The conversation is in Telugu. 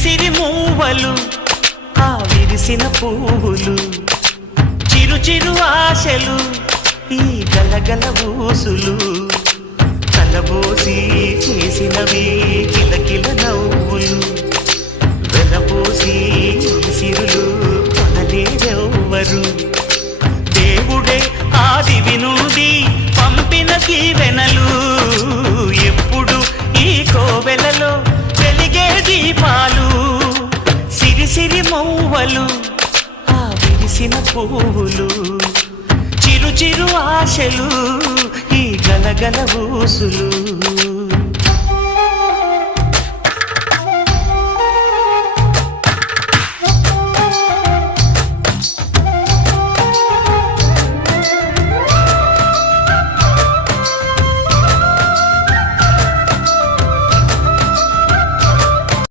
సిరి మూవలు ఆ విరిసిన పువ్వులు చిరు చిరు ఆశలు ఈ గలగల ఊసులు కలబోసి చేసినవి కిలకిల నవ్వులు వెలబోసి సిరులు కొనలేరెవ్వరు దేవుడే ఆదివి నుండి పంపిన దీవెనలు ఎప్పుడు ఈ కోవెలలో వెలిగే దీపాలు సిరి సిరి మౌవలు ఆ విరిసిన పువ్వులు చిరు చిరు ఆశలు ఈ గలగల ఊసులు